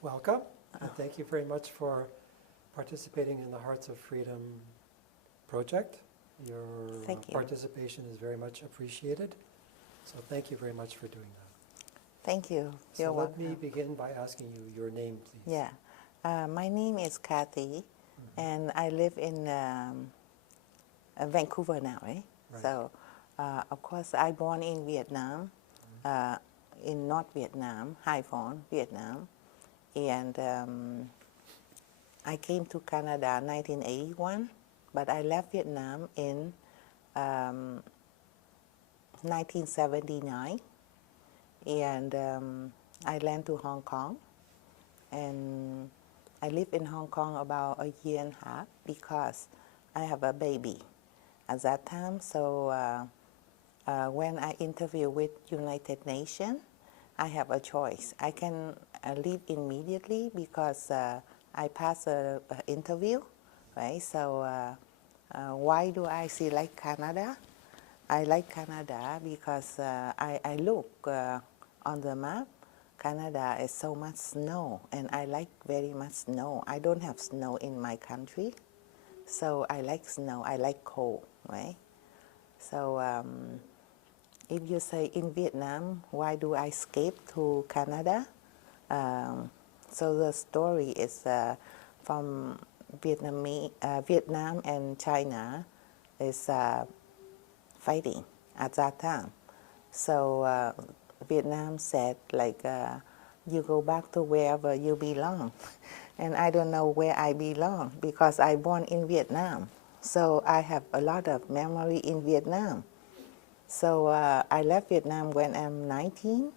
Welcome, and thank you very much for participating in the Hearts of Freedom project. Your Thank you. participation is very much appreciated, so thank you very much for doing that. Thank you. So You're let me welcome. begin by asking you your name, please. Yeah. My name is Kathy, and I live in Vancouver now, right? Right. So, of course, I born in Vietnam, in North Vietnam, Hai Phong, Vietnam, and I came to Canada 1981, but I left Vietnam in 1979, and I landed to Hong Kong, and I lived in Hong Kong about a year and a half because I have a baby at that time. So when I interview with United Nations, I have a choice. I can leave immediately because I pass a interview, right? So why do I select Canada? I like Canada because I look on the map. Canada is so much snow, and I like very much snow. I don't have snow in my country, so I like snow. I like cold, right? So if you say in Vietnam, why do I escape to Canada? So the story is from Vietnam and China is fighting at that time. So Vietnam said like, you go back to wherever you belong. And I don't know where I belong because I born in Vietnam. So I have a lot of memory in Vietnam. So I left Vietnam when I'm 19,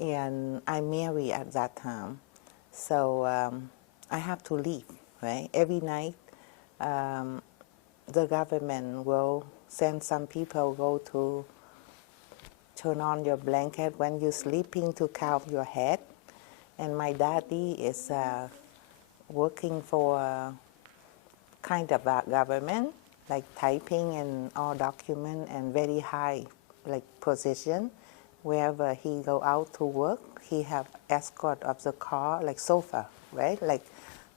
and I married at that time. So I have to leave, right? Every night the government will send some people go to turn on your blanket when you're sleeping to cover your head. And my daddy is working for kind of a government, like typing and all document and very high like position. Wherever he go out to work, he have escort of the car, like sofa, right? Like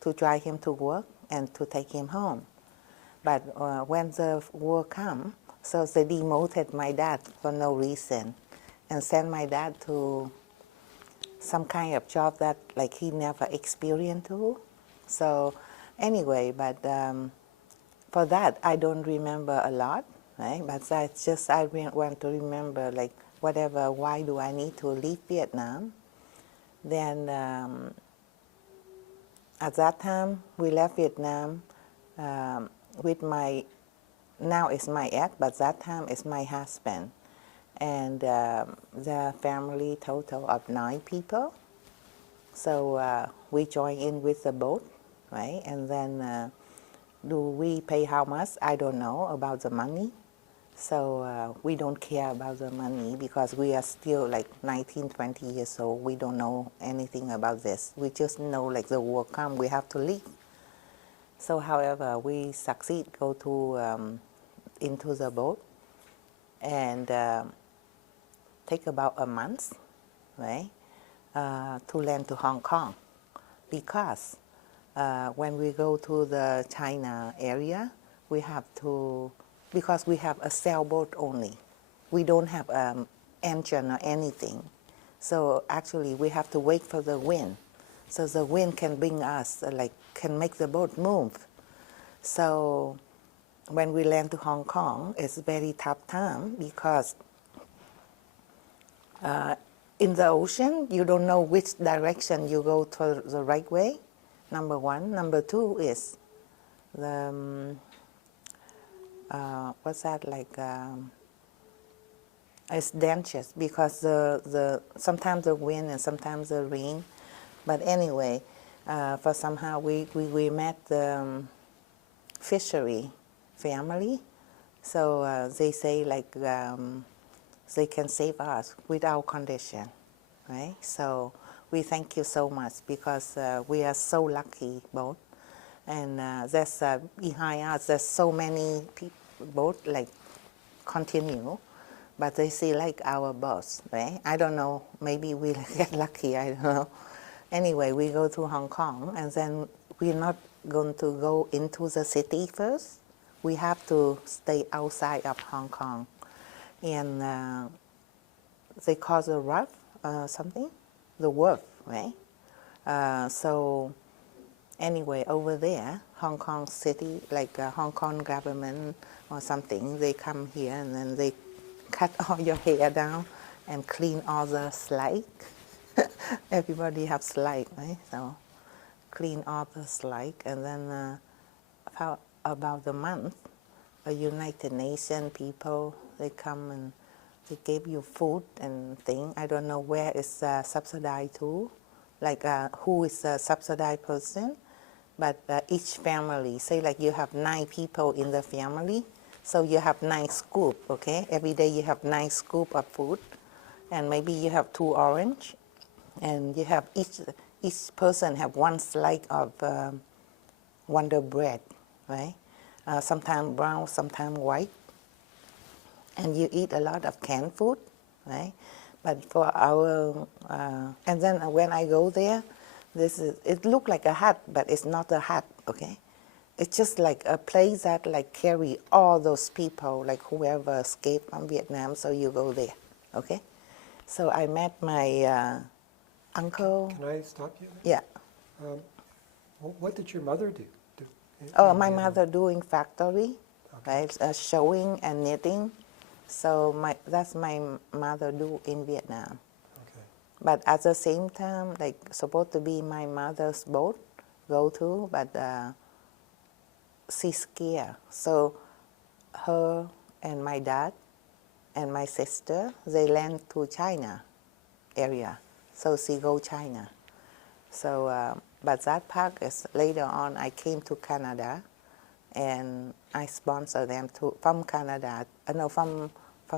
to drive him to work and to take him home. But when the war come, so they demoted my dad for no reason and sent my dad to some kind of job that like he never experienced to. So anyway, but for that I don't remember a lot, right? But that's just I want to remember like whatever. Why do I need to leave Vietnam? Then at that time we left Vietnam with my now it's my ex, but that time it's my husband, and the family total of 9 people. So we join in with the boat, right? And then do we pay how much? I don't know about the money. So we don't care about the money because we are still like 19, 20 years old. We don't know anything about this. We just know like the war come, we have to leave. So however, we succeed go to into the boat and take about a month, right, to land to Hong Kong. Because when we go to the China area, we have to, because we have a sailboat only. We don't have engine or anything. So actually we have to wait for the wind. So the wind can bring us, like can make the boat move. So when we land to Hong Kong, it's a very tough time because in the ocean, you don't know which direction you go to the right way, number one. Number two is the, what's that, like, it's dangerous because sometimes the wind and sometimes the rain. But anyway, for somehow we met the fishery family. So they say like they can save us without condition, right? So we thank you so much because we are so lucky both. And there's behind us, there's so many people both like continue, but they see like our boss, right? I don't know, maybe we get lucky, I don't know. Anyway, we go to Hong Kong, and then we're not going to go into the city first. We have to stay outside of Hong Kong. And they call the rough something, the wharf, right? So anyway, over there, Hong Kong city, like Hong Kong government or something, they come here and then they cut all your hair down and clean all the slide. Everybody have slide, right? So clean all the slide, and then about a month, a United Nations people, they come and they give you food and thing. I don't know where it's subsidized to, like who is a subsidized person, but each family, say like you have 9 people in the family, so you have 9 scoop, okay? Every day you have 9 scoop of food, and maybe you have 2 orange, and you have each person have 1 slice of Wonder Bread, right? Sometimes brown, sometimes white. And you eat a lot of canned food, right? But for our, and then when I go there, it looked like a hut, but it's not a hut, okay? It's just like a place that like carry all those people, like whoever escaped from Vietnam, so you go there, okay? So I met my uncle. Can I stop you? Yeah. What did your mother do? Oh, in my Vietnam? mother doing factory, Okay. right? Sewing and knitting. So that's my mother do in Vietnam. Okay. But at the same time, like supposed to be my mother's boat go to, but she's scared. So her and my dad and my sister, they land to China area. So she go China. So, but that part is later on. I came to Canada, and I sponsor them from Canada. No, from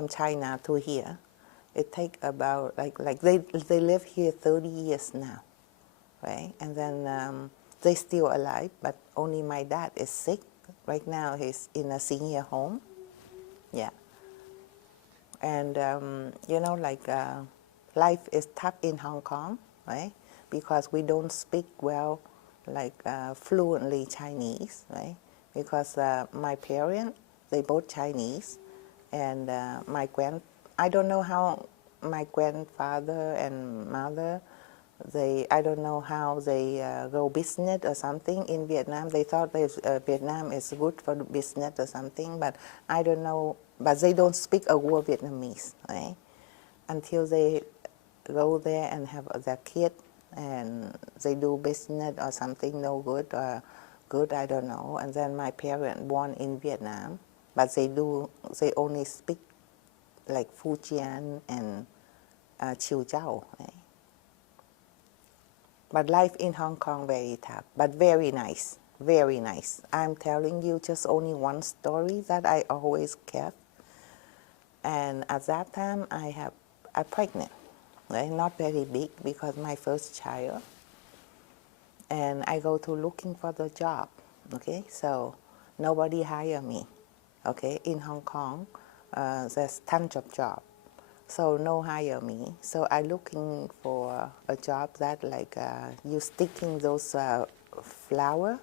China to here. It take about like they live here 30 years now, right? And then they still alive, but only my dad is sick right now. He's in a senior home. Yeah. And you know, like life is tough in Hong Kong, right? Because we don't speak well, like fluently Chinese, right? Because my parents, they both Chinese, and I don't know how my grandfather and mother, I don't know how they go business or something in Vietnam. They thought Vietnam is good for business or something, but I don't know. But they don't speak a word Vietnamese, right? Until they go there and have their kid, and they do business or something no good or good, I don't know. And then my parents born in Vietnam, but they only speak like Fujian and Chiu Chau, right? But life in Hong Kong very tough, but very nice, very nice. I'm telling you just only one story that I always kept. And at that time, I'm pregnant, right? Not very big because my first child. And I go to looking for the job, okay? So nobody hire me, okay? In Hong Kong, there's tons of job. So no hire me. So I looking for a job that like you sticking those flower.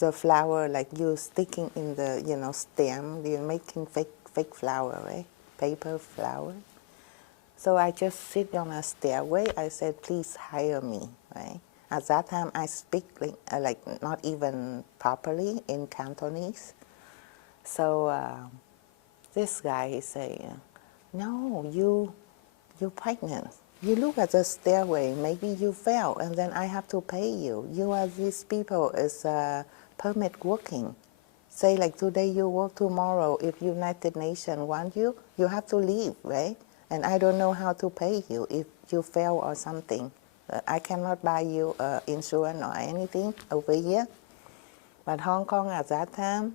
The flower like you sticking in the stem. You're making fake flower, right? Paper flower. So I just sit on a stairway. I said, please hire me, right? At that time I speak like not even properly in Cantonese. So this guy is saying, no, you're pregnant. You look at the stairway, maybe you fell, and then I have to pay you. You are these people is permit working. Say like today you work, tomorrow if United Nations want you, you have to leave, right? And I don't know how to pay you if you fail or something. I cannot buy you insurance or anything over here. But Hong Kong at that time,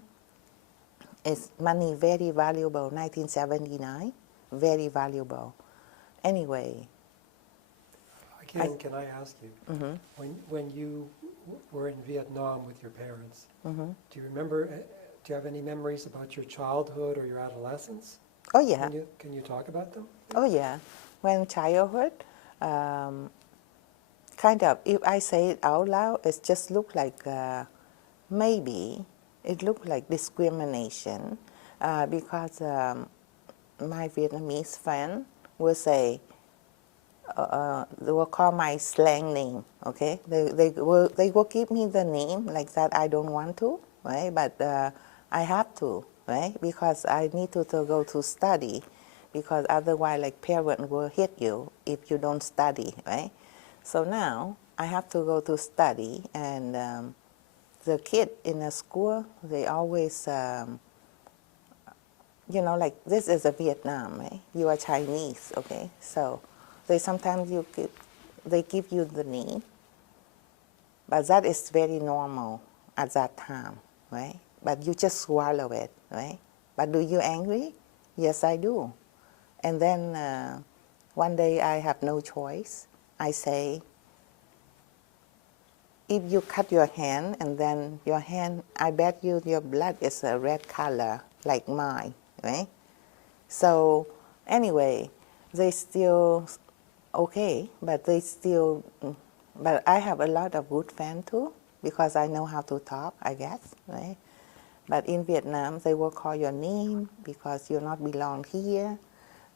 is money very valuable, 1979. Very valuable. Anyway. Can I ask you, when you were in Vietnam with your parents, do you remember, do you have any memories about your childhood or your adolescence? Oh yeah. Can you talk about them? Oh yeah. When childhood, kind of, if I say it out loud, it just look like maybe it look like discrimination because my Vietnamese friend will say, they will call my slang name, okay? They will give me the name like that. I don't want to, right? But I have to, right? Because I need to go to study, because otherwise, like, parent will hit you if you don't study, right? So now I have to go to study, and the kid in the school, they always, you know, like, this is a Vietnam, right? You are Chinese, okay? So they sometimes they give you the name, but that is very normal at that time, right? But you just swallow it, right? But do you angry? Yes, I do. And then one day I have no choice. I say, if you cut your hand, and then your hand, I bet you your blood is a red color like mine, right? So anyway, they still okay, but they still, but I have a lot of good friends too, because I know how to talk, I guess, right? But in Vietnam, they will call your name because you not belong here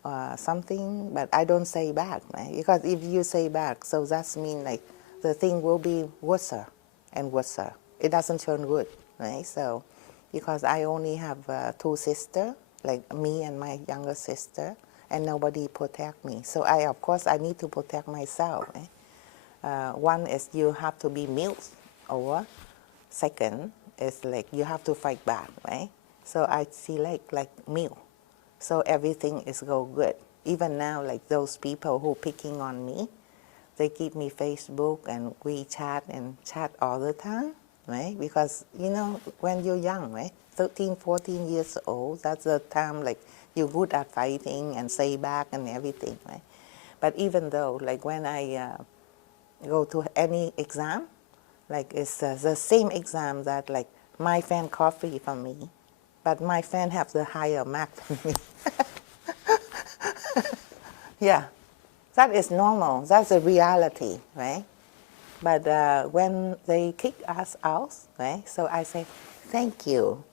or something, but I don't say back, right? Because if you say back, so that means like the thing will be worse and worse. It doesn't turn good, right? So, because I only have 2 sisters, like me and my younger sister, and nobody protect me. So of course, I need to protect myself. Right? One is you have to be mute, or second is like you have to fight back, right? So I select like mute. So everything is go good. Even now, like those people who picking on me, they give me Facebook and WeChat and chat all the time, right? Because, you know, when you're young, right? 13, 14 years old, that's the time like you're good at fighting and say back and everything, right? But even though, like when I go to any exam, like it's the same exam that like my friend coffee for me, but my friend have the higher mark than me. Yeah, that is normal. That's a reality, right? But when they kick us out, right? So I say, thank you.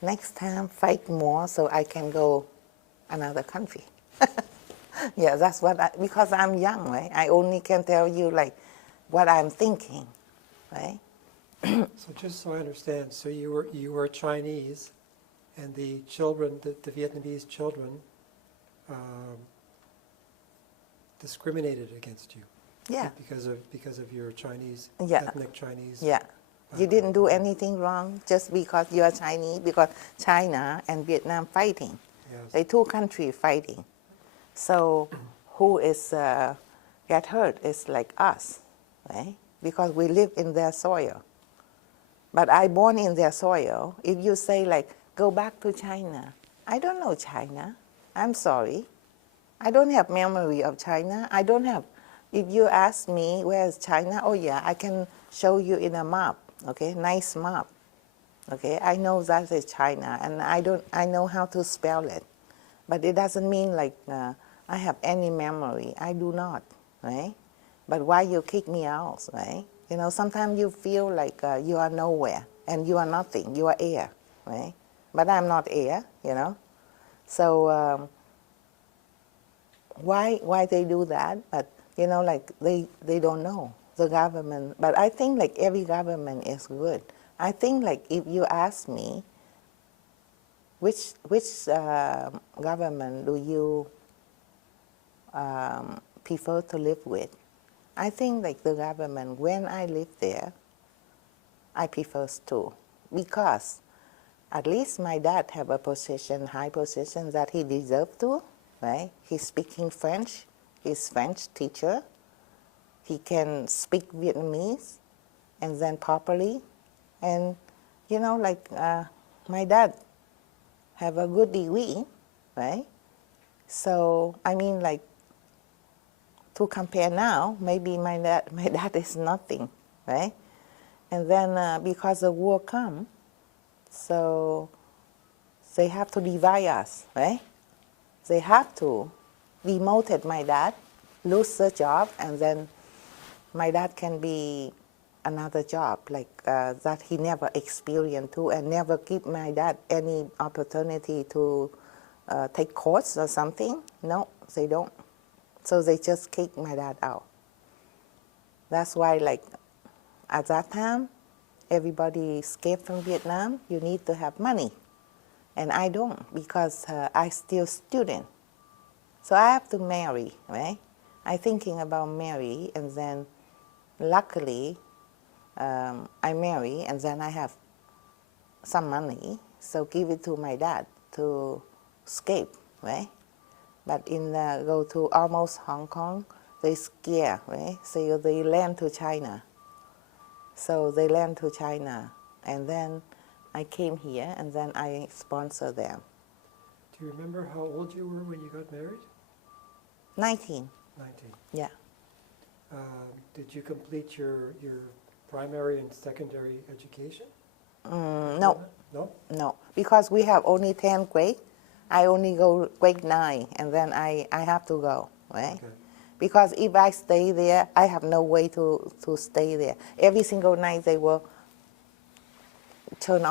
Next time, fight more so I can go another country. Yeah, that's what because I'm young, right? I only can tell you like what I'm thinking, right? So just so I understand, so you were Chinese, and the children, the Vietnamese children, discriminated against you. Yeah. Because of your Chinese, Yeah. ethnic Chinese. Yeah. You didn't do anything wrong just because you are Chinese, because China and Vietnam fighting. Yes. They 2 countries fighting. So who is get hurt is like us, right? Because we live in their soil. But I born in their soil. If you say like, go back to China, I don't know China. I'm sorry. I don't have memory of China. I don't have. If you ask me where is China, oh yeah, I can show you in a map. Okay, nice map. Okay, I know that is China, and I know how to spell it, but it doesn't mean like I have any memory. I do not, right? But why you kick me out, right? You know, sometimes you feel like you are nowhere and you are nothing. You are air, right? But I'm not air, you know. So why they do that? But you know, like they don't know the government. But I think like every government is good. I think like if you ask me, which government do you prefer to live with? I think like the government, when I live there, I prefer to, because at least my dad have a position, high position that he deserved to, right? He's speaking French, he's French teacher, he can speak Vietnamese and then properly, and you know, like my dad have a good degree, right? So I mean, like, to compare now, maybe my dad is nothing, right? And then because the war come, so they have to divide us, right? They have to demoted my dad, lose the job, and then my dad can be another job that he never experienced too, and never give my dad any opportunity to take course or something. No, they don't. So they just kick my dad out. That's why, like, at that time, everybody escaped from Vietnam. You need to have money. And I don't, because I still student. So I have to marry, right? I'm thinking about marry, and then luckily I marry, and then I have some money, so give it to my dad to escape, right? But go to almost Hong Kong, they scare, right? So they land to China. So they land to China, and then I came here, and then I sponsor them. Do you remember how old you were when you got married? 19, 19. yeah. Did you complete your primary and secondary education? No, No? no, because we have only 10th grade. I only go grade 9, and then I have to go, right? Okay. Because if I stay there, I have no way to stay there. Every single night they will turn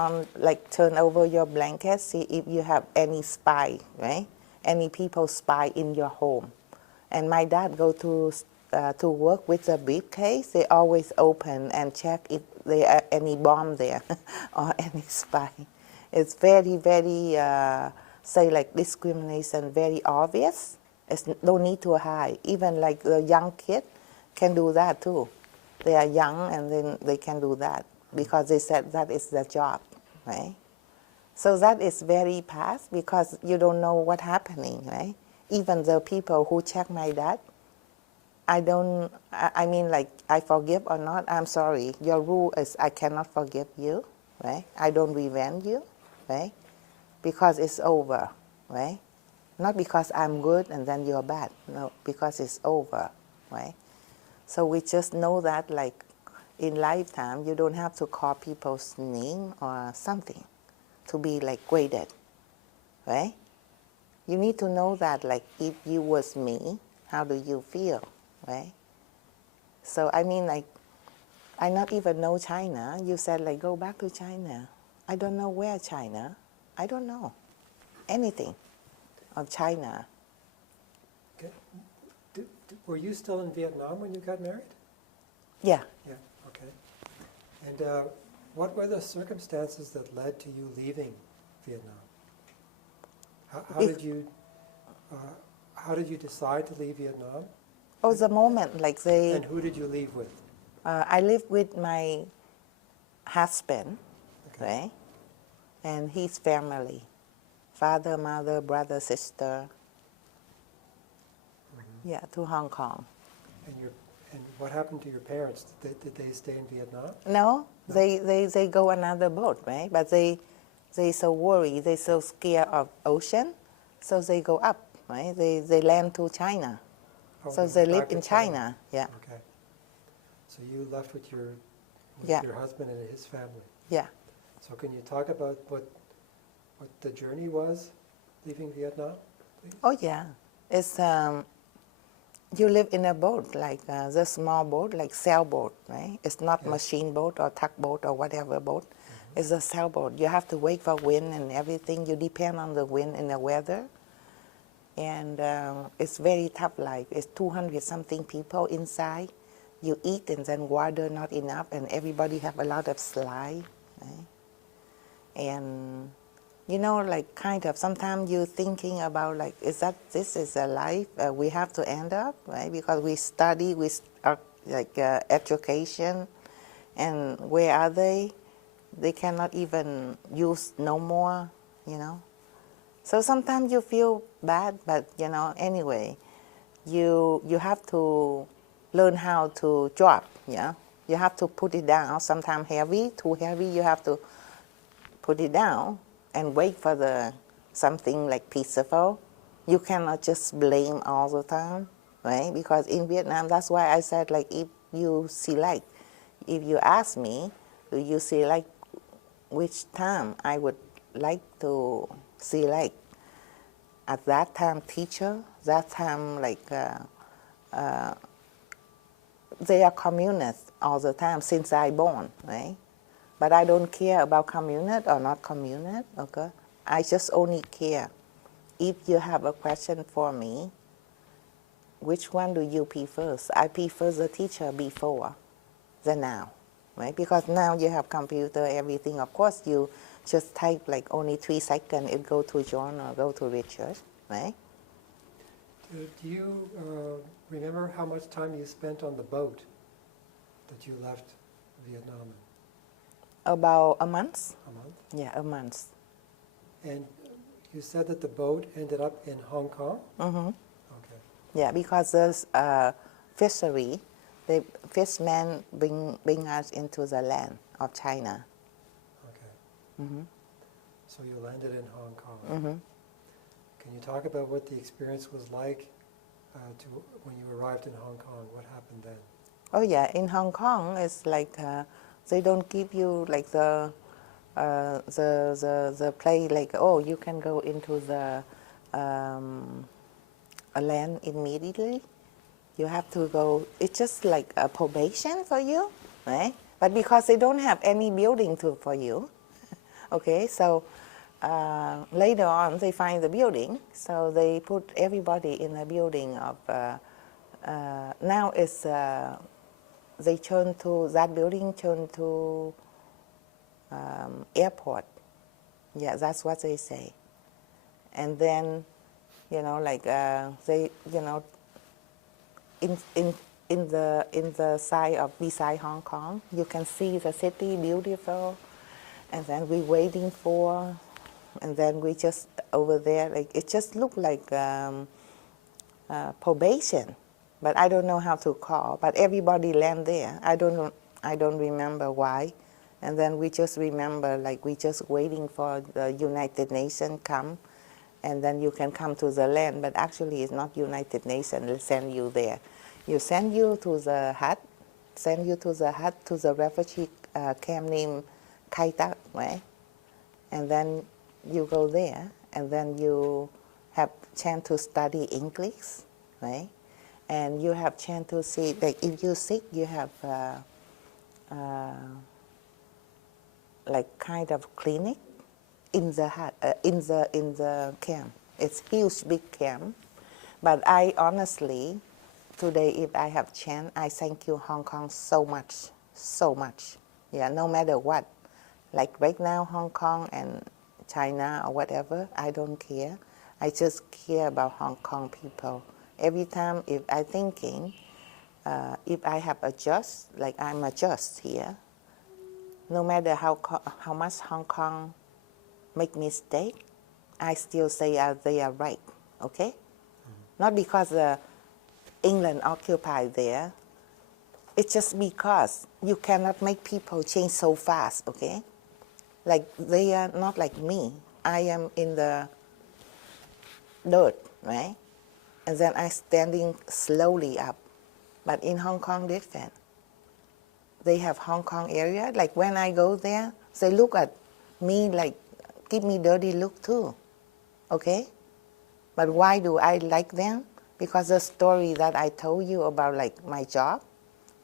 over your blanket, see if you have any spy, right? Any people spy in your home. And my dad go to work with a briefcase. They always open and check if there are any bomb there or any spy. It's very, very, say like discrimination, very obvious. It's no need to hide. Even like the young kid can do that too. They are young and then they can do that because they said that is their job, right? So that is very past because you don't know what's happening, right? Even the people who check my dad, I mean like I forgive or not, I'm sorry. Your rule is I cannot forgive you, right? I don't revenge you, right? Because it's over, right? Not because I'm good and then you're bad. No, because it's over, right? So we just know that like in lifetime, you don't have to call people's name or something to be like graded, right? You need to know that like if you was me, how do you feel, right? So I mean like, I not even know China. You said like go back to China. I don't know where China. I don't know anything of China. Okay. Were you still in Vietnam when you got married? Yeah. Yeah, okay. And what were the circumstances that led to you leaving Vietnam? How did you decide to leave Vietnam? Oh, the moment like they. And who did you leave with? I live with my husband, Okay. right, and his family, father, mother, brother, sister. Mm-hmm. Yeah, to Hong Kong. And what happened to your parents? Did they stay in Vietnam? No, they go another boat, right? But they so worried, they so scared of ocean, so they go up, right? They land to China, Oh, so they they went live back to in China. Yeah, Okay. So you left with your Yeah. husband and his family. yeah. So can you talk about what the journey was, leaving Vietnam, please? Oh yeah, it's you live in a boat like the small boat, like sailboat, right? It's not Yes. machine boat or tugboat or whatever boat. It's a sailboat. You have to wait for wind and everything. You depend on the wind and the weather. And it's very tough life. It's 200 something people inside. You eat and then water not enough, and everybody have a lot of slide, right? And you know, like kind of sometimes you're thinking about like, this is a life we have to end up, right? Because we study, education, and where are they? They cannot even use no more, you know. So sometimes you feel bad, but you know, anyway, you have to learn how to drop, yeah. You have to put it down. Sometimes heavy, too heavy, you have to put it down and wait for something like peaceful. You cannot just blame all the time, right? Because in Vietnam, that's why I said like if you ask me, do you select which time I would like to select? At that time, teacher, that time like they are communists all the time since I born, right? But I don't care about communist or not communist, okay? I just only care if you have a question for me, which one do you prefer? I prefer the teacher before than now, right? Because now you have computer, everything. Of course, you just type like only 3 seconds, it go to John or go to Richard, right? Do you remember how much time you spent on the boat that you left Vietnam in? About a month? A month? Yeah, a month. And you said that the boat ended up in Hong Kong? Mm-hmm. Okay. Yeah, because there's fishery, the fishermen bring us into the land of China. Okay. Mm-hmm. So you landed in Hong Kong. Mm-hmm. Can you talk about what the experience was like when you arrived in Hong Kong? What happened then? Oh yeah, in Hong Kong, it's like they don't give you like the play like, oh, you can go into the a land immediately. You have to go. It's just like a probation for you, right? But because they don't have any building for you, okay. So later on, they find the building, so they put everybody in a building of. Now it's they turn to that building turn to airport. Yeah, that's what they say. And then, like they, in the side of beside Hong Kong, you can see the city beautiful, and then we waiting for, and then we just over there, like it just looked like probation, but I don't know how to call. But everybody land there. I don't remember why. And then we just remember like we just waiting for the United Nations come, and then you can come to the land. But actually, it's not United Nations. They'll send you there. You send you to the hut, to the refugee camp named Khai Tak, right? And then you go there, and then you have chance to study English, right? And you have chance to see, like if you're sick, you have like kind of clinic in the hut, in the camp. It's huge, big camp. But I honestly, today, if I have chance, I thank you Hong Kong so much, so much. Yeah, no matter what. Like right now, Hong Kong and China or whatever, I don't care. I just care about Hong Kong people. Every time if I thinking, if I have adjust, like I'm adjust here, no matter how much Hong Kong make mistake, I still say they are right, okay? Not because England occupied there. It's just because you cannot make people change so fast, okay? Like they are not like me. I am in the dirt, right? And then I standing slowly up. But in Hong Kong, different. They have Hong Kong area. Like when I go there, they look at me like, give me dirty look too, okay? But why do I like them? Because the story that I told you about like my job,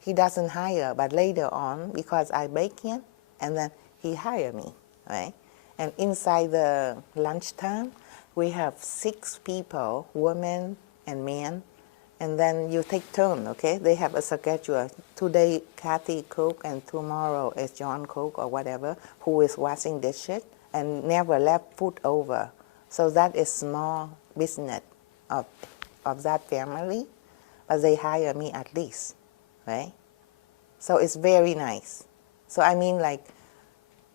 he doesn't hire, but later on, because I bake him, and then he hired me, right? And inside the lunchtime, we have 6 people, women and men, and then you take turn, okay? They have a schedule. Today, Kathy cook, and tomorrow is John cook or whatever, who is washing dishes, and never left food over. So that is small business of that family, but they hire me at least, right? So it's very nice. So I mean, like,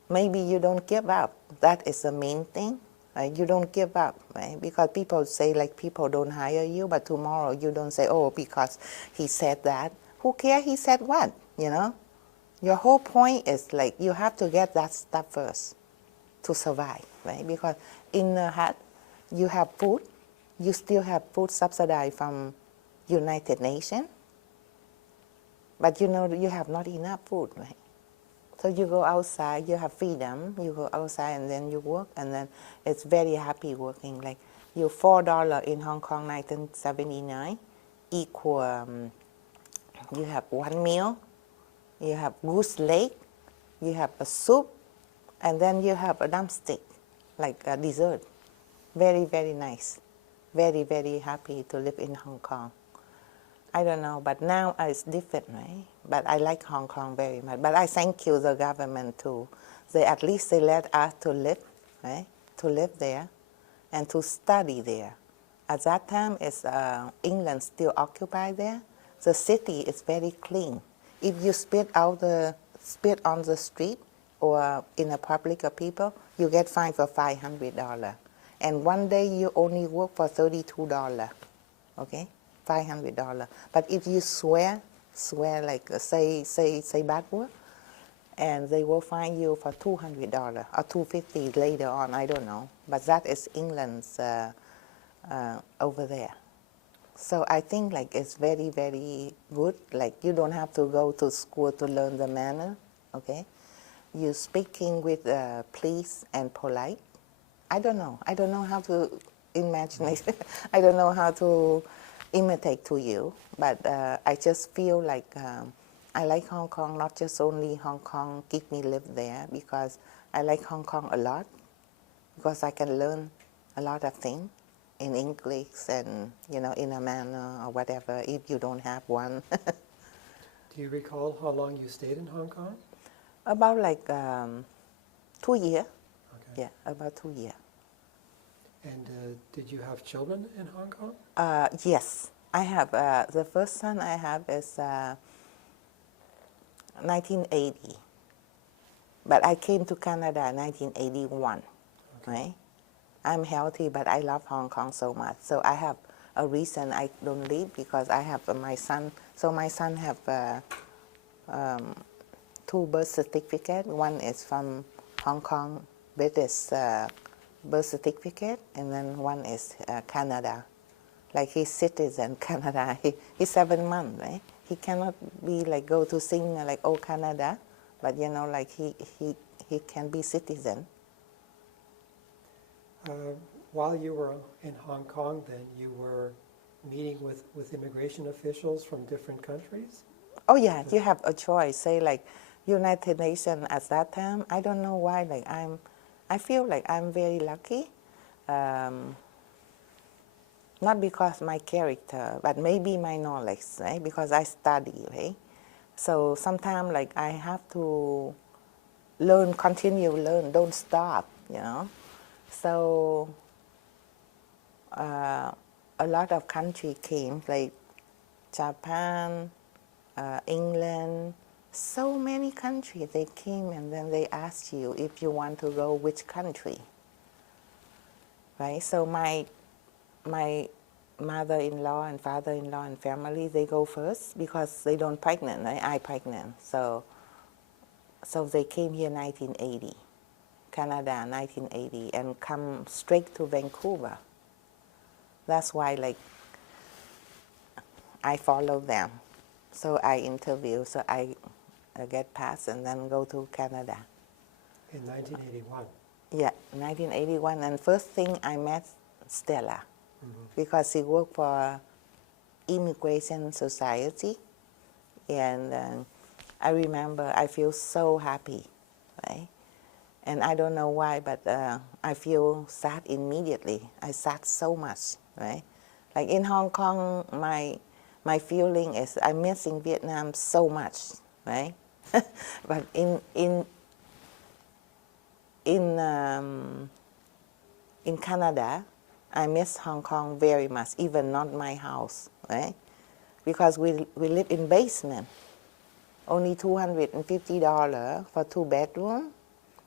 maybe you don't give up. That is the main thing, right? You don't give up, right? Because people say, like, people don't hire you, but tomorrow you don't say, oh, because he said that. Who cares he said what, you know? Your whole point is, like, you have to get that stuff first to survive, right? Because in the hut, you have food. You still have food subsidized from United Nations. But you know you have not enough food, right? So you go outside, you have freedom, you go outside and then you work, and then it's very happy working. Like you $4 in Hong Kong 1979 equal You have one meal, you have goose leg, you have a soup, and then you have a drumstick, like a dessert. Very, very nice. Very, very happy to live in Hong Kong. I don't know, but now it's different, right? But I like Hong Kong very much. But I thank you, the government too. They at least they let us to live, right? To live there and to study there. At that time, it's England still occupied there. The city is very clean. If you spit on the street or in a public of people, you get fined for $500. And one day you only work for $32. Okay, $500. But if you swear like say bad word, and they will fine you for $200 or $250 later on. I don't know, but that is England's over there. So I think like it's very, very good. Like you don't have to go to school to learn the manner. Okay, you speaking with please and polite. I don't know how to imagine it. I don't know how to imitate to you, but I just feel like I like Hong Kong, not just only Hong Kong give me live there, because I like Hong Kong a lot, because I can learn a lot of things in English and, in a manner or whatever, if you don't have one. Do you recall how long you stayed in Hong Kong? About like 2 years. Okay. Yeah, about 2 years. And did you have children in Hong Kong? Yes, I have. The first son I have is 1980. But I came to Canada in 1981, Okay. right? I'm healthy, but I love Hong Kong so much. So I have a reason I don't leave, because I have my son. So my son have 2 birth certificates. One is from Hong Kong, British birth certificate, and then one is Canada. Like he's citizen Canada. He's 7 months, right? He cannot be like go to sing like oh Canada, but like he can be citizen. While you were in Hong Kong, then you were meeting with immigration officials from different countries? Oh yeah, you have a choice. Say like United Nations at that time. I don't know why. Like I feel like I'm very lucky. Not because my character, but maybe my knowledge, right? Because I study, right? So sometimes like I have to learn, continue learn, don't stop, So a lot of country came, like Japan, England, so many countries, they came and then they asked you if you want to go which country, right? So my mother-in-law and father-in-law and family, they go first because they don't pregnant, right? I pregnant. So they came here 1980, Canada 1980, and come straight to Vancouver. That's why like I follow them. So I interview, so I get passed and then go to Canada. In 1981? Yeah, 1981. And first thing I met Stella, because she worked for Immigration Society. And I remember I feel so happy, right? And I don't know why, but I feel sad immediately. I sad so much, right? Like in Hong Kong, my feeling is I'm missing Vietnam so much, right? But in Canada, I miss Hong Kong very much, even not my house, right? Because we live in basement, only $250 for 2 bedrooms,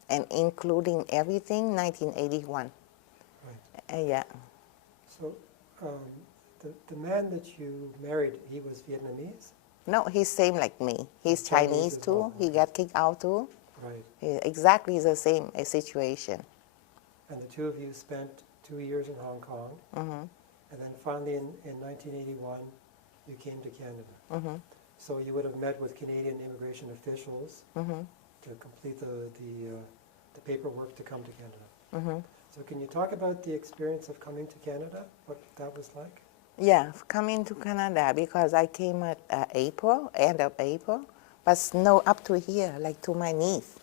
and including everything, 1981. Right. Yeah. So the man that you married, he was Vietnamese? No, he's same like me. He's Chinese as too. well, He okay. got kicked out too. Right. Exactly the same situation. And the two of you spent 2 years in Hong Kong, and then finally in 1981, you came to Canada. So you would have met with Canadian immigration officials to complete the paperwork to come to Canada. So can you talk about the experience of coming to Canada, what that was like? Yeah, coming to Canada because I came at April, end of April, but snow up to here, like to my knees.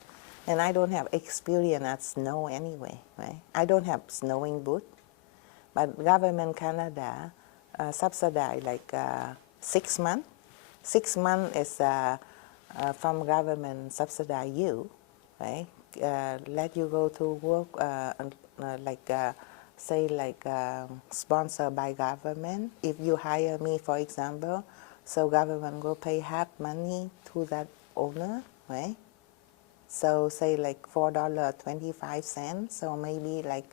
And I don't have experience at snow anyway, right? I don't have snowing boot, but government Canada subsidize like 6 months. 6 months is from government subsidize you, right? Let you go to work like say like sponsored by government. If you hire me, for example, so government will pay half money to that owner, right? So say like $4.25. So maybe like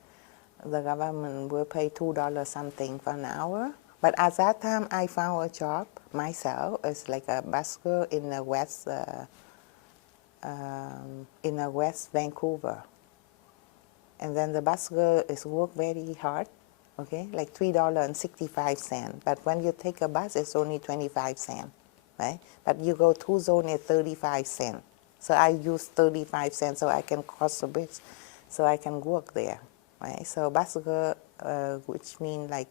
the government will pay $2 something for an hour. But at that time, I found a job myself. It's like a busker in the West Vancouver. And then the busker is work very hard, okay, like $3.65. But when you take a bus, it's only 25 cents, right? But you go two zone at 35 cents. So I use 35 cents so I can cross the bridge, so I can work there, right? So busker, which means like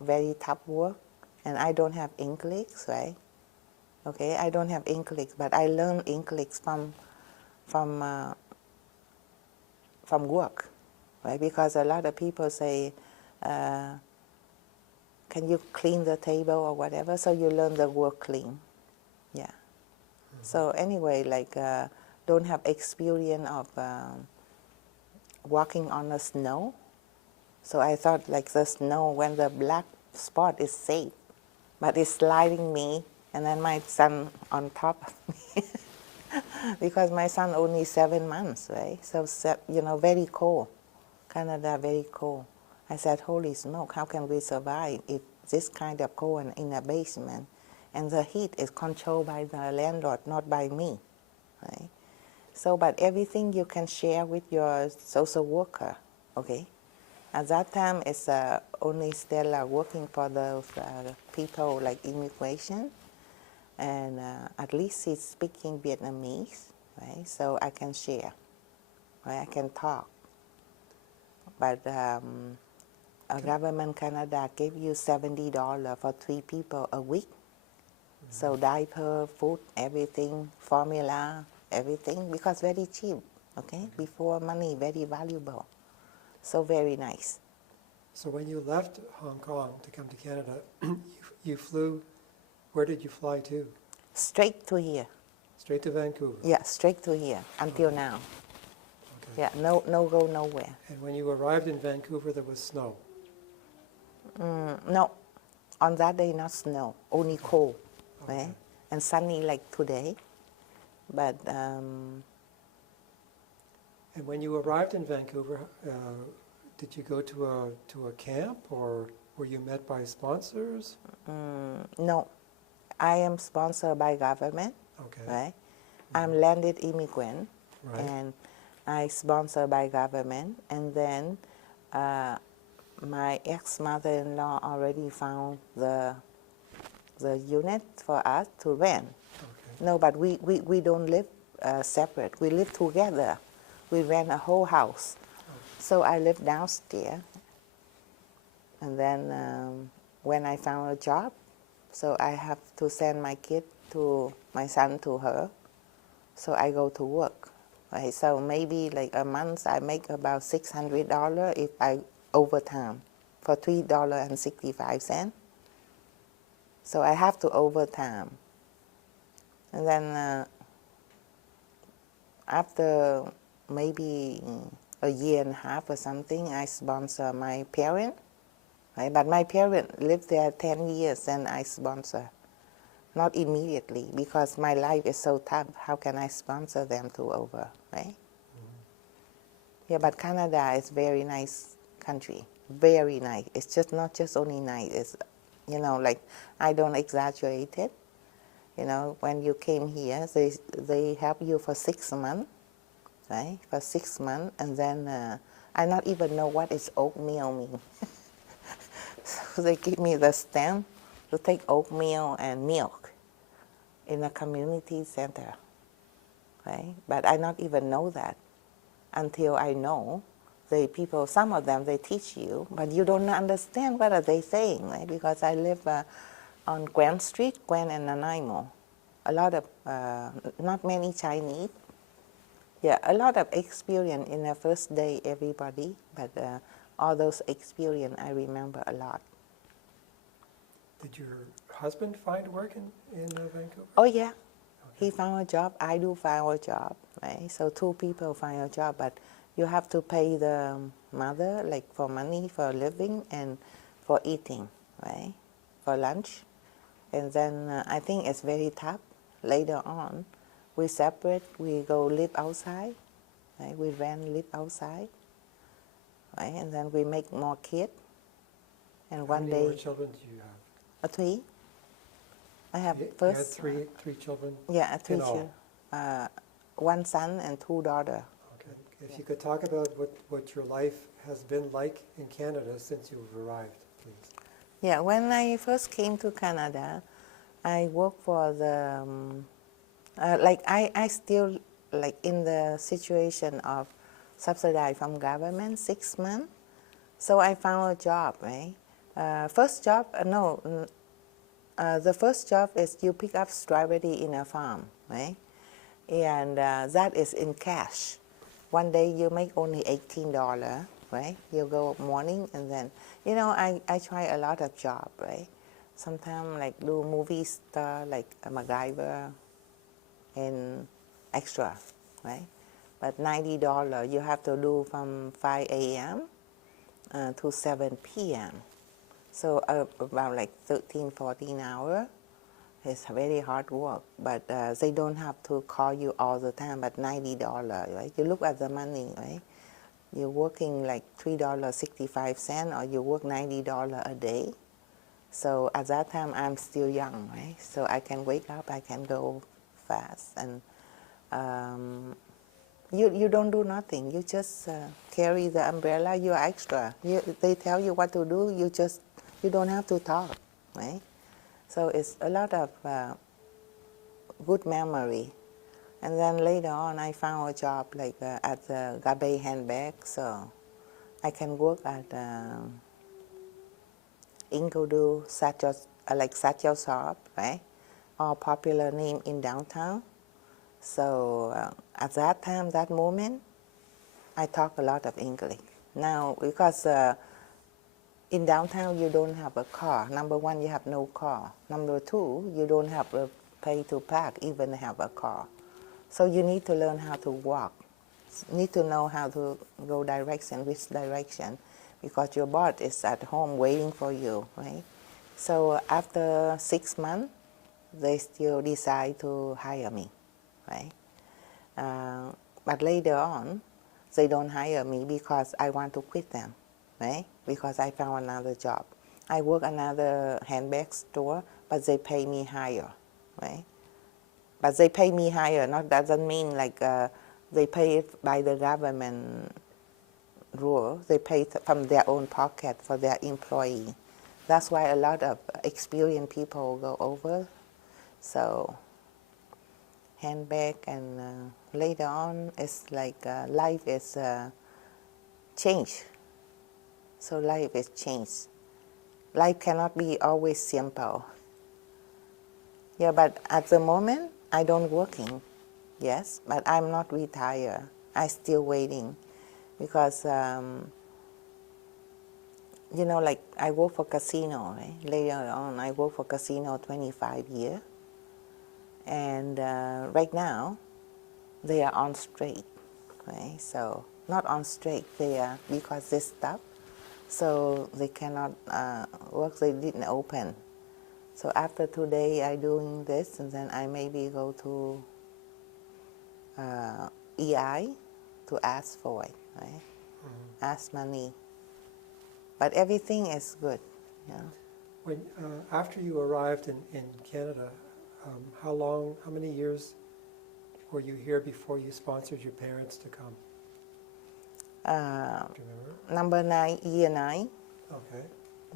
very tough work, and I don't have English, right? Okay, I don't have English, but I learned English from work, right? Because a lot of people say, can you clean the table or whatever? So you learn the word clean, yeah. So anyway, like don't have experience of walking on the snow. So I thought like the snow, when the black spot is safe, but it's sliding me, and then my son on top of me. Because my son only 7 months, right? So, very cold. Canada, very cold. I said, holy smoke, how can we survive if this kind of cold in a basement? And the heat is controlled by the landlord, not by me, right? So, but everything you can share with your social worker, okay? At that time, it's only Stella working for those people like immigration, and at least he's speaking Vietnamese, right? So I can share, right? I can talk. But government Canada gave you $70 for 3 people a week. Mm-hmm. So diaper, food, everything, formula, everything, because very cheap, okay? Mm-hmm. Before money, very valuable. So very nice. So when you left Hong Kong to come to Canada, you flew, where did you fly to? Straight to here. Straight to Vancouver? Yeah, straight to here, until now. Okay. Yeah, no go nowhere. And when you arrived in Vancouver, there was snow? No, on that day not snow, only cold, okay. Right? And sunny like today. But and when you arrived in Vancouver, did you go to a camp, or were you met by sponsors? No, I am sponsored by government. Okay. Right. Mm-hmm. I'm landed immigrant, right. And I sponsored by government, and then my ex-mother-in-law already found the unit for us to rent. Okay. No, but we don't live separate. We live together. We rent a whole house. Okay. So I live downstairs. And then when I found a job, so I have to send my son to her. So I go to work. Right? So maybe like a month I make about $600 if I overtime for $3.65. So I have to overtime. And then after maybe a year and a half or something, I sponsor my parents. Right? But my parents lived there 10 years and I sponsor. Not immediately, because my life is so tough. How can I sponsor them to over, right? Mm-hmm. Yeah, but Canada is very nice country. Very nice. It's just not just only nice. It's, like, I don't exaggerate it. When you came here, they help you for 6 months, right? For 6 months, and then I not even know what is oatmeal mean. So they give me the stamp to take oatmeal and milk in a community center, right? But I not even know that until I know. some of them, they teach you, but you don't understand what are they saying, right? Because I live on Gwen Street, Gwen and Nanaimo. A lot of, not many Chinese. Yeah, a lot of experience in the first day, everybody, but all those experience I remember a lot. Did your husband find work in Vancouver? Oh yeah, Okay. he found a job, I do find a job, right? So two people find a job, but you have to pay the mother like for money for living and for eating, right? For lunch. And then I think it's very tough. Later on, we separate, we go live outside, right? We live outside, right? And then we make more kids. And How one many day, more children do you have? 3. I have You first. had three children? Yeah, 3 in all? children. 1 son and 2 daughters. Okay. If you could talk about what your life has been like in Canada since you've arrived, please. Yeah, when I first came to Canada, I worked for the, I still like in the situation of subsidized from government 6 months. So I found a job, right? First job, the first job is you pick up strawberry in a farm, right? And that is in cash. One day you make only $18, right? You go morning and then, I try a lot of job, right? Sometimes like do movie star like a MacGyver and extra, right? But $90 you have to do from 5 a.m. To 7 p.m. So about like 13, 14 hours. It's very hard work, but they don't have to call you all the time, but $90, right? You look at the money, right? You're working like $3.65 or you work $90 a day. So at that time, I'm still young, right? So I can wake up, I can go fast, and you don't do nothing. You just carry the umbrella, you're extra. They tell you what to do, you don't have to talk, right? So it's a lot of good memory. And then later on, I found a job like at the Garbage Handbag, so I can work at Ingledu, like Satchel Shop, right? All popular name in downtown. So at that time, that moment, I talk a lot of English. Now, because in downtown, you don't have a car. Number one, you have no car. Number two, you don't have a pay to park, even have a car. So you need to learn how to walk. Need to know how to go direction, which direction, because your boss is at home waiting for you, right? So after 6 months, they still decide to hire me, right? But later on, they don't hire me because I want to quit them, right? Because I found another job. I work another handbag store, but they pay me higher, right? But they pay me higher. Not doesn't mean like they pay it by the government rule. They pay from their own pocket for their employee. That's why a lot of experienced people go over. So handbag, and later on, it's like life is changed. So life is changed. Life cannot be always simple. Yeah, but at the moment, I don't working, yes, but I'm not retired. I still waiting because, like I work for casino, right? Later on, I work for casino 25 years. And right now, they are on straight, right? So not on straight, they are because they stop, so they cannot work. They didn't open. So after today, I doing this, and then I maybe go to EI to ask for it, right? Mm-hmm. Ask money, but everything is good, yeah. When after you arrived in Canada, how many years were you here before you sponsored your parents to come? Do you remember? Number 9, year 9. Okay.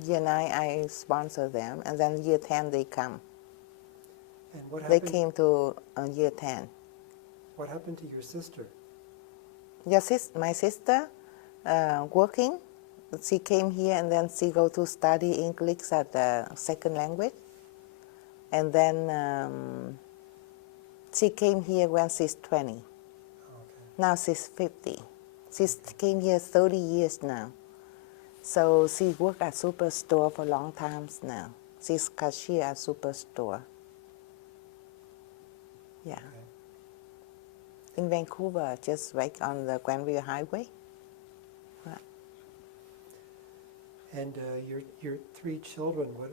Year 9, I sponsor them, and then year 10 they come. And what They happened? came to year 10. What happened to your sister? My sister, working. She came here and then she go to study English as a second language. And then she came here when she's 20. Okay. Now she's 50. She came here 30 years now. So she worked at Superstore for a long time now. She's cashier at Superstore. Yeah. Okay. In Vancouver, just right on the Granville Highway. Right. And your three children, what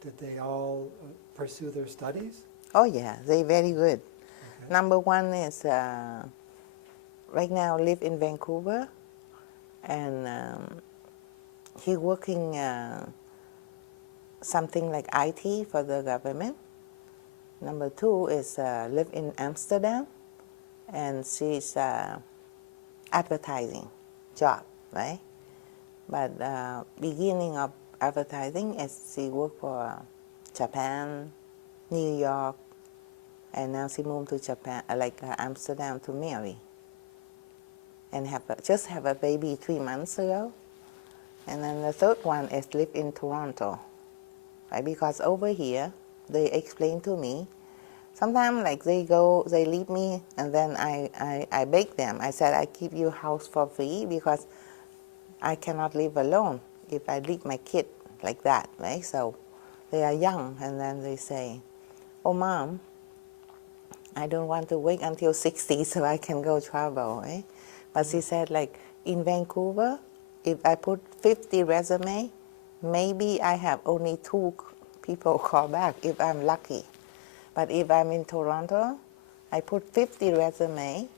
did they all pursue their studies? Oh yeah, they're very good. Okay. Number one is right now live in Vancouver, and he working something like IT for the government. Number two is live in Amsterdam, and she's advertising job, right? But beginning of advertising is she worked for Japan, New York, and now she moved to Japan, Amsterdam to marry, and just have a baby 3 months ago. And then the third one is live in Toronto, right? Because over here, they explain to me, sometimes like they leave me, and then I beg them. I said, I keep you house for free because I cannot live alone if I leave my kid like that, right? So they are young, and then they say, oh, Mom, I don't want to wait until 60 so I can go travel, right? But she said, like, in Vancouver, if I put 50 resume, maybe I have only 2 people call back if I'm lucky. But if I'm in Toronto, I put 50 resume,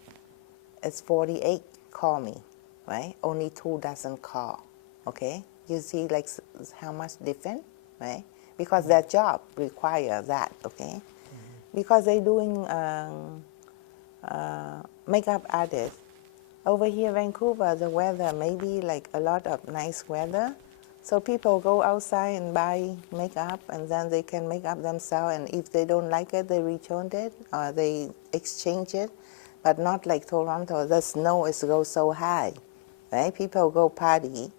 it's 48 call me, right? Only 2 doesn't call, okay? You see like how much different, right? Because their job require that, okay? Because they're doing makeup artist. Over here, Vancouver, the weather maybe like a lot of nice weather. So people go outside and buy makeup, and then they can make up themselves. And if they don't like it, they return it or they exchange it. But not like Toronto. The snow is go so high, right? People go party,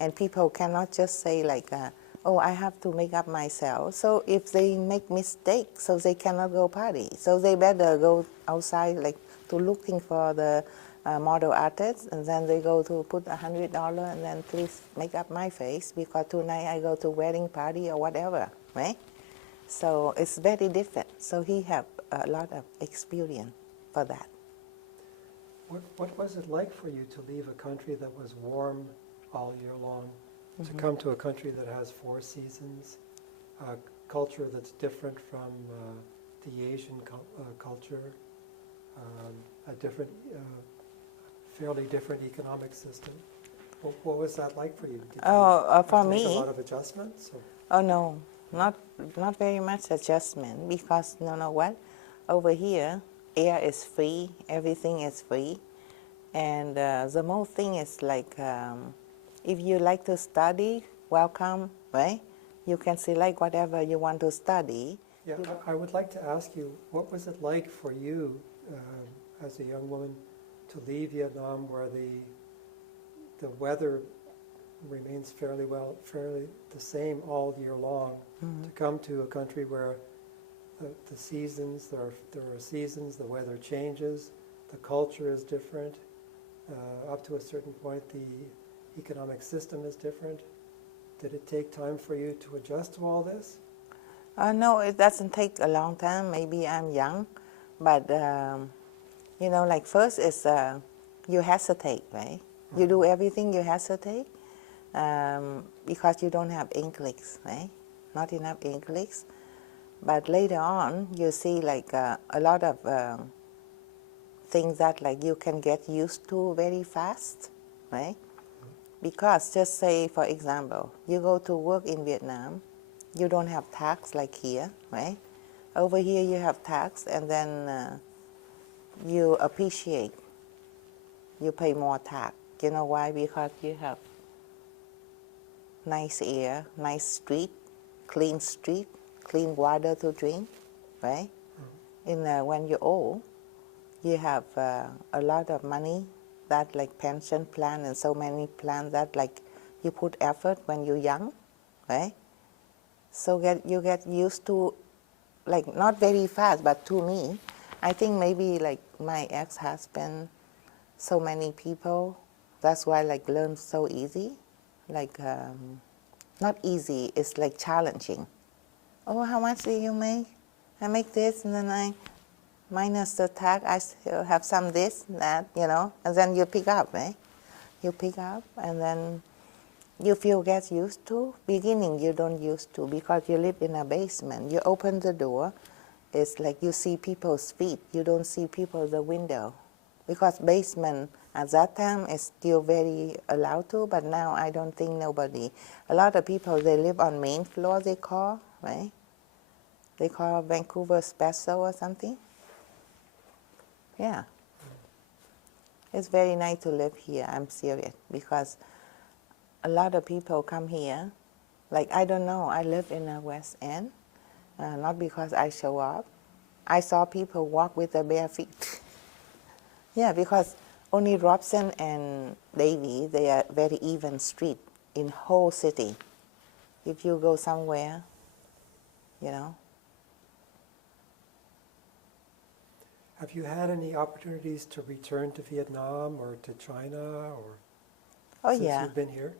and people cannot just say like, oh, I have to make up myself. So if they make mistakes, so they cannot go party. So they better go outside like to looking for the model artists, and then they go to put $100 and then please make up my face because tonight I go to wedding party or whatever, right? So it's very different. So he have a lot of experience for that. What was it like for you to leave a country that was warm all year long, to come to a country that has 4 seasons, a culture that's different from the Asian culture, a different, fairly different economic system? What was that like for you? Did you have for to make me, a lot of adjustments? Or? oh no, not very much adjustment because you know what? Over here, air is free, everything is free, and the most thing is like if you like to study, welcome, right? You can select whatever you want to study. Yeah, I would like to ask you, what was it like for you as a young woman to leave Vietnam where the weather remains fairly the same all year long, to come to a country where the seasons, there are seasons, the weather changes, the culture is different, up to a certain point the economic system is different. Did it take time for you to adjust to all this? No, it doesn't take a long time. Maybe I'm young, but you know, like first is you hesitate, right? You do everything, you hesitate because you don't have English, right? Not enough English. But later on, you see like a lot of things that like you can get used to very fast, right? Because just say, for example, you go to work in Vietnam, you don't have tax like here, right? Over here you have tax, and then you appreciate, you pay more tax. You know why? Because you have nice air, nice street, clean water to drink, right? When you're old, you have a lot of money that like pension plan and so many plans that like you put effort when you're young, right? So you get used to, like not very fast, but to me, I think maybe like my ex-husband, so many people, that's why like learn so easy, like not easy, it's like challenging. Oh, how much do you make? I make this, and then I minus the tax, I still have some this, that, and then you pick up, right? You pick up, and then you feel get used to. Beginning, you don't used to because you live in a basement. You open the door, it's like you see people's feet. You don't see people the window. Because basement at that time is still very allowed to, but now I don't think nobody. A lot of people, they live on main floor, they call, right? They call Vancouver special or something. Yeah. It's very nice to live here, I'm serious, because a lot of people come here. Like, I don't know, I live in the West End, not because I show up. I saw people walk with their bare feet. Yeah, because only Robson and Davie, they are very even street in whole city. If you go somewhere, you know. Have you had any opportunities to return to Vietnam or to China or Oh, since yeah. you've been here?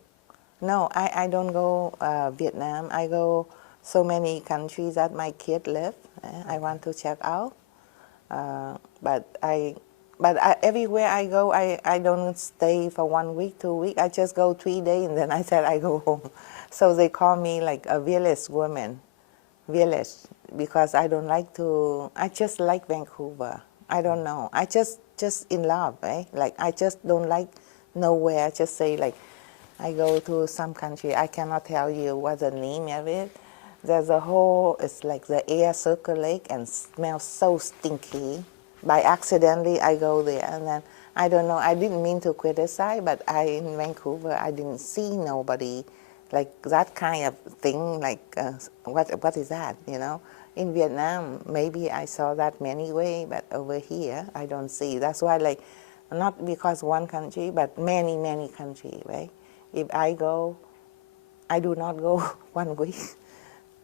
No, I don't go Vietnam. I go so many countries that my kid live. I want to check out. But everywhere I go, I don't stay for 1 week, 2 weeks. I just go 3 days and then I said I go home. So they call me like a village woman, village, because I don't like to, I just like Vancouver. I don't know. I just in love, right? Like I just don't like nowhere. I just say like, I go to some country, I cannot tell you what the name of it. There's a whole, it's like the air circulate and smells so stinky. By accidentally, I go there and then, I don't know, I didn't mean to criticize, but in Vancouver, I didn't see nobody like that kind of thing, like what is that, you know? In Vietnam, maybe I saw that many way, but over here, I don't see. That's why like, not because one country, but many, many countries, right? If I go, I do not go 1 week.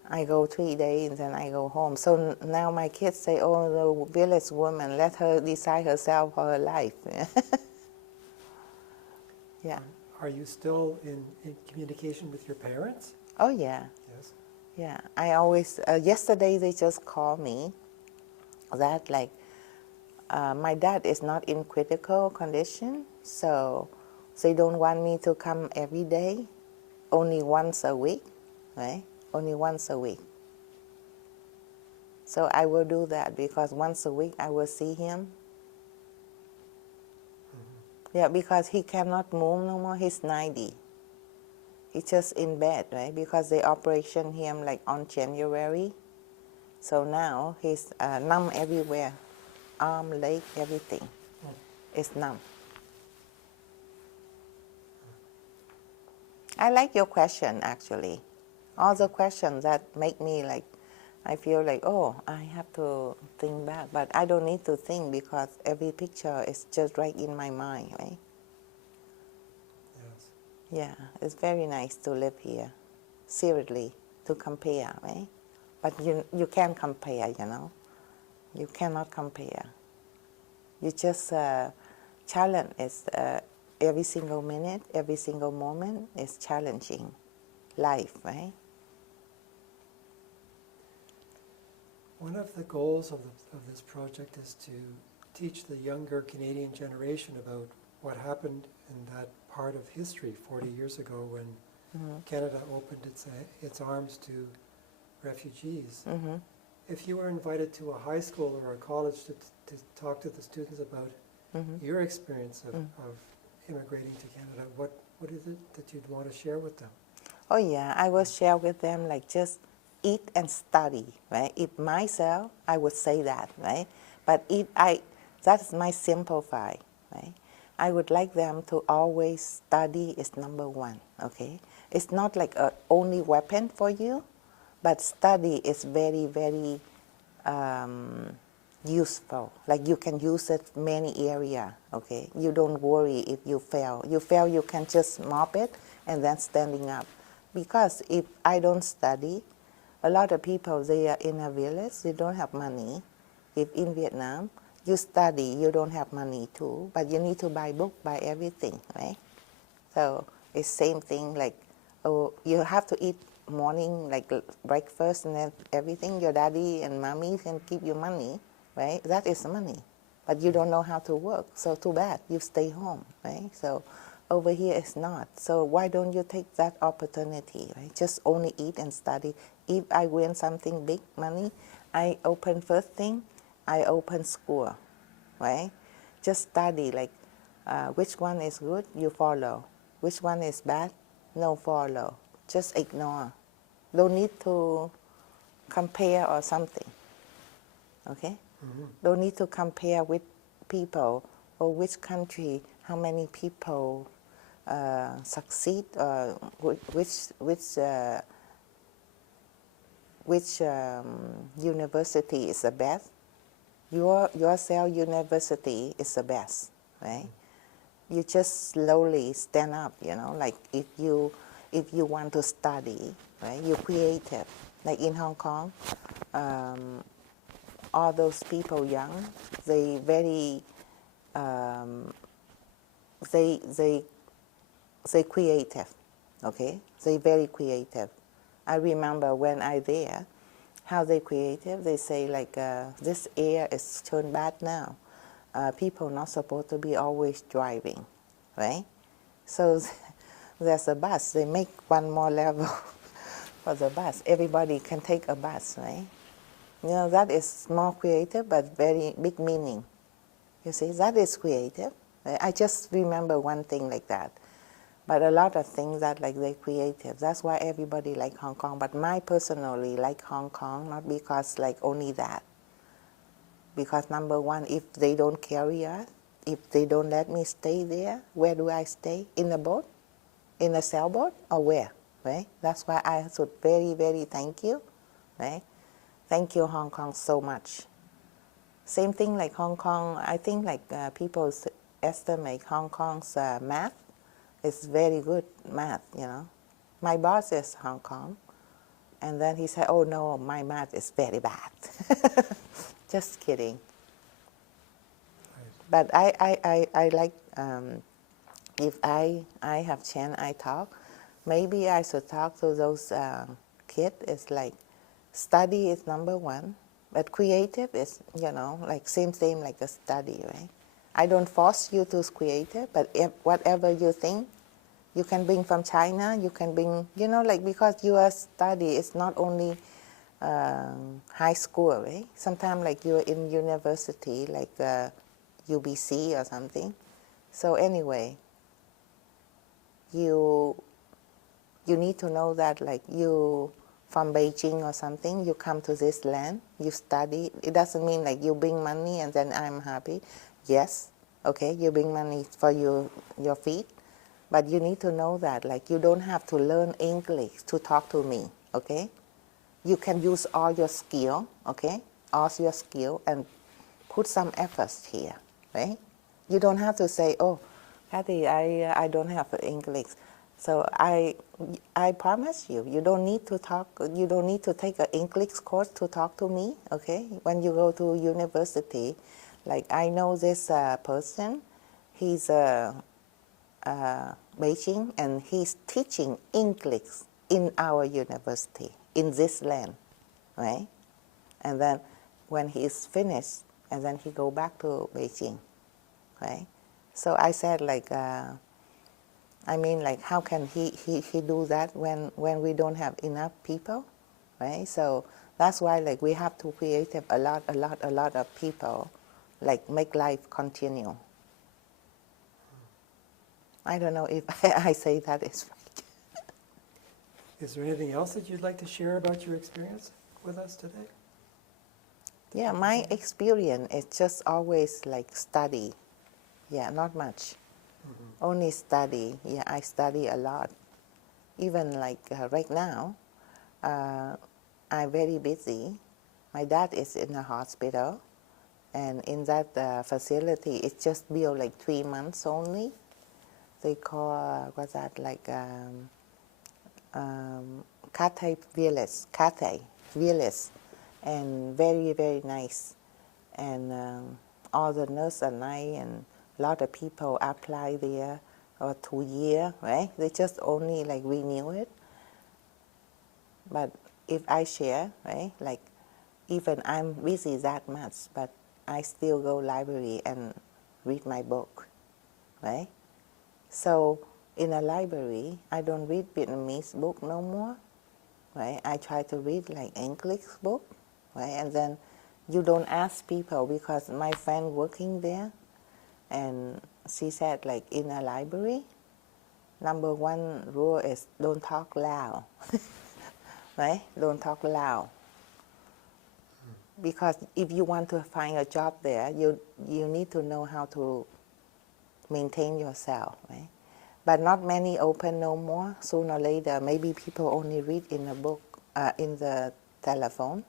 I go 3 days and then I go home. So now my kids say, oh, the village woman, let her decide herself for her life. Yeah. Are you still in communication with your parents? Oh, yeah. Yes. Yeah. I always, yesterday they just called me that like, my dad is not in critical condition, so they don't want me to come every day, only once a week, right? Only once a week. So I will do that because once a week I will see him. Yeah, because he cannot move no more. He's 90. He's just in bed, right? Because they operation him like on January. So now he's numb everywhere. Arm, leg, everything. It's numb. I like your question, actually. All the questions that make me like, I feel like, oh, I have to think back. But I don't need to think because every picture is just right in my mind, right? Yes. Yeah, it's very nice to live here. Seriously, to compare, right? But you can't compare, you know. You cannot compare. You just challenge is every single minute, every single moment is challenging life, right? One of the goals of this project is to teach the younger Canadian generation about what happened in that part of history 40 years ago when Canada opened its arms to refugees. If you were invited to a high school or a college to talk to the students about your experience of immigrating to Canada, what is it that you'd want to share with them? Oh yeah, I will share with them like just eat and study, right? If myself, I would say that, right? But if that's my simplify, right? I would like them to always study is number one, okay? It's not like a only weapon for you, but study is very, very useful. Like you can use it many area. Okay, you don't worry if you fail. You fail, you can just mop it and then standing up. Because if I don't study, a lot of people they are in a village. They don't have money. If in Vietnam you study, you don't have money too, but you need to buy book, buy everything, right? So it's same thing like, oh, you have to eat morning like breakfast and then everything. Your daddy and mommy can give you money, right? That is money, but you don't know how to work. So too bad, you stay home, right? So over here it's not. So why don't you take that opportunity, right? Just only eat and study. If I win something big money, I open first thing, I open school, right? Just study like which one is good, you follow. Which one is bad, no follow. Just ignore. Don't need to compare or something. Okay? Don't need to compare with people or which country, how many people succeed, or which university is the best. Yourself university is the best, right? You just slowly stand up, you know, like if you want to study, right, you're creative. Like in Hong Kong, all those people young, they very, they creative, okay? They very creative. I remember when I there, how they creative, they say like, this air is turned bad now. People not supposed to be always driving, right? So there's a bus. They make one more level for the bus. Everybody can take a bus, right? You know, that is more creative, but very big meaning. You see, that is creative. Right? I just remember one thing like that. But a lot of things that like they're creative. That's why everybody like Hong Kong. But my personally like Hong Kong, not because like only that. Because number one, if they don't carry us, if they don't let me stay there, where do I stay? In a boat? In a sailboat? Or where? Right? That's why I should very, very thank you. Right? Thank you, Hong Kong, so much. Same thing like Hong Kong, I think like people estimate Hong Kong's math is very good math, you know. My boss is Hong Kong, and then he said, oh no, my math is very bad. Just kidding. But I like, if I have chance, I talk. Maybe I should talk to those kids. It's like, study is number one, but creative is, you know, like same like the study, right? I don't force you to creative, but if whatever you think, you can bring from China, you can bring, you know, like because your study is not only high school, right? Sometimes like you're in university, like UBC or something. So anyway, you need to know that like you from Beijing or something, you come to this land, you study. It doesn't mean like you bring money and then I'm happy. Yes, okay, you bring money for your feet, but you need to know that like you don't have to learn English to talk to me, okay? You can use all your skill, okay? All your skill and put some efforts here, right? You don't have to say, oh, Kathy, I don't have English. So I promise you, you don't need to talk, you don't need to take an English course to talk to me, okay? When you go to university, like I know this person, he's Beijing, and he's teaching English in our university, in this land, right? And then when he's finished, and then he go back to Beijing, right? So I said like, I mean like how can he do that when we don't have enough people, right? So that's why like we have to create a lot of people, like make life continue. I don't know if I say that is right. Is there anything else that you'd like to share about your experience with us today? Yeah, my experience is just always like study. Yeah, not much. Only study. Yeah, I study a lot. Even like right now, I'm very busy. My dad is in the hospital, And in that facility, it's just built like 3 months only. They call what's that, like Cathay Village, and very, very nice. And all the nurses are nice, and a lot of people apply there or 2 years, right? They just only like renew it. But if I share, right, like even I'm busy that much, but I still go library and read my book, right? So in a library, I don't read Vietnamese book no more, right? I try to read like English book, right? And then you don't ask people, because my friend working there, and she said like in a library, number one rule is don't talk loud, right? Don't talk loud. Because if you want to find a job there, you need to know how to maintain yourself, right? But not many open no more. Sooner or later, maybe people only read in a book, in the telephone.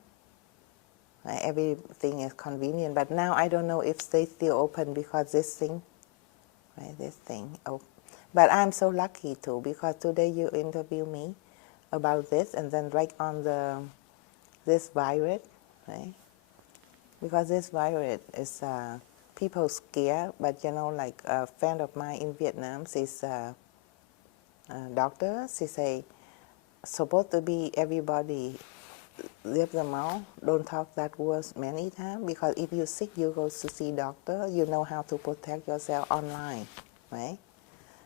Right? Everything is convenient. But now I don't know if they still open because this thing, right? This thing. Oh. But I'm so lucky too, because today you interview me about this, and then right on this virus, right? Because this virus is people scared, but you know, like a friend of mine in Vietnam, she's a doctor. She say, supposed to be everybody leave the mouth, don't talk that words many times, because if you're sick, you go to see doctor, you know how to protect yourself online, right?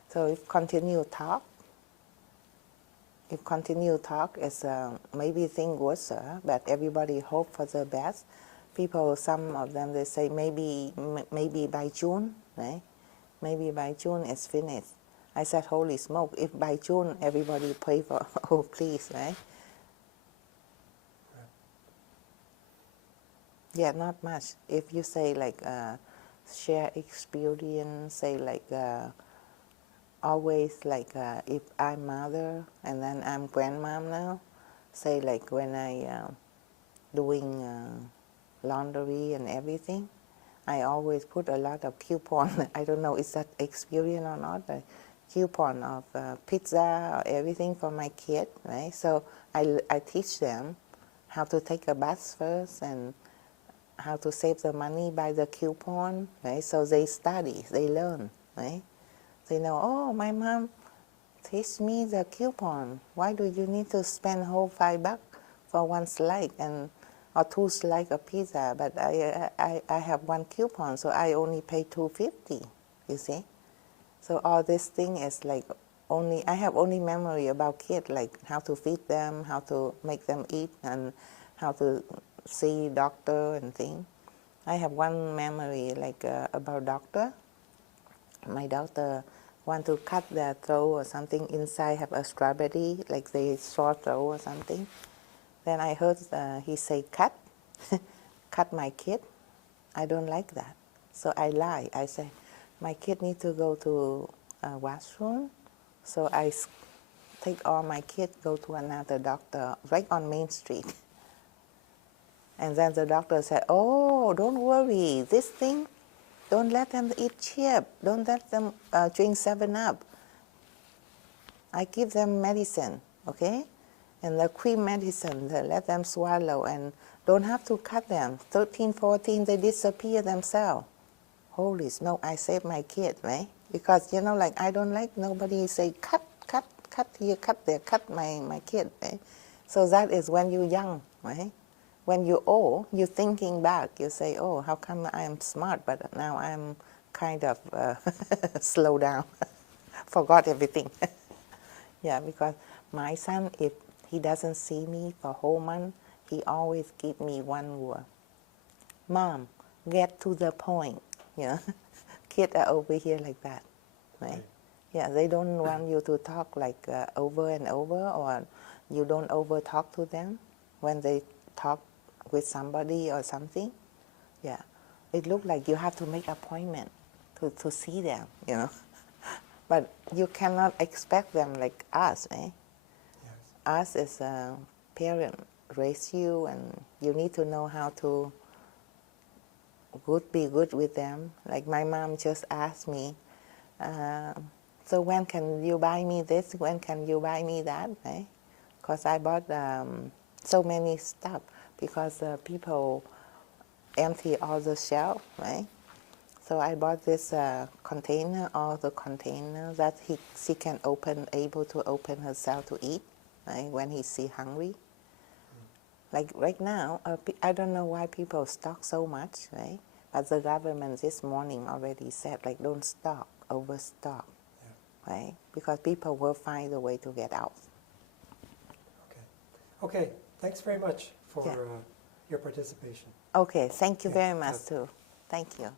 So if continue talk, it's maybe thing worse, but everybody hope for the best. People, some of them, they say maybe by June, right? Maybe by June it's finished. I said, holy smoke, if by June everybody pray for, oh please, right? Yeah, not much. If you say like share experience, say like always like if I'm mother and then I'm grandmom now, say like when I doing laundry and everything, I always put a lot of coupon. I don't know is that experience or not, but coupon of pizza or everything for my kid, right? So I teach them how to take a bus first and how to save the money by the coupon, right? So they study, they learn, right? They know, oh, my mom teach me the coupon. Why do you need to spend whole $5 for one slice or 2 slices of pizza? But I have one coupon, so I only pay $2.50. You see? So all this thing is like I have only memory about kids, like how to feed them, how to make them eat, and how to see doctor and thing. I have one memory like about doctor. My doctor want to cut their throat or something, inside have a strawberry, like they sore throat or something. Then I heard he say cut, cut my kid. I don't like that. So I lie. I say, my kid need to go to a washroom. So I take all my kids, go to another doctor right on Main Street. And then the doctor said, oh, don't worry, this thing, don't let them eat chip. Don't let them drink 7-Up. I give them medicine, okay? And the cream medicine, they let them swallow and don't have to cut them. 13, 14, they disappear themselves. Holy smoke, I saved my kid, right? Because, you know, like I don't like nobody say, cut here, cut there, cut my kid, right? So that is when you're young, right? When you're old, you're thinking back. You say, oh, how come I'm smart, but now I'm kind of slow down, forgot everything. Yeah, because my son, if he doesn't see me for a whole month, he always give me one word. Mom, get to the point. You know, kids are over here like that, right? Yeah, they don't want you to talk like over and over, or you don't over talk to them when they talk with somebody or something. Yeah, it looks like you have to make appointment to see them, you know. But you cannot expect them like us, eh? Yes. Us as a parent raise you, and you need to know how to be good with them. Like my mom just asked me, so when can you buy me this? When can you buy me that? Right? Because I bought so many stuff because people empty all the shelf, right? So I bought this container, all the containers that she can able to open herself to eat, right? When he's hungry. Like right now, I don't know why people stock so much, right? But the government this morning already said, like, don't stock, overstock, right? Because people will find a way to get out. Okay, thanks very much for Yeah. your participation. Okay, thank you Okay, very much too. Thank you.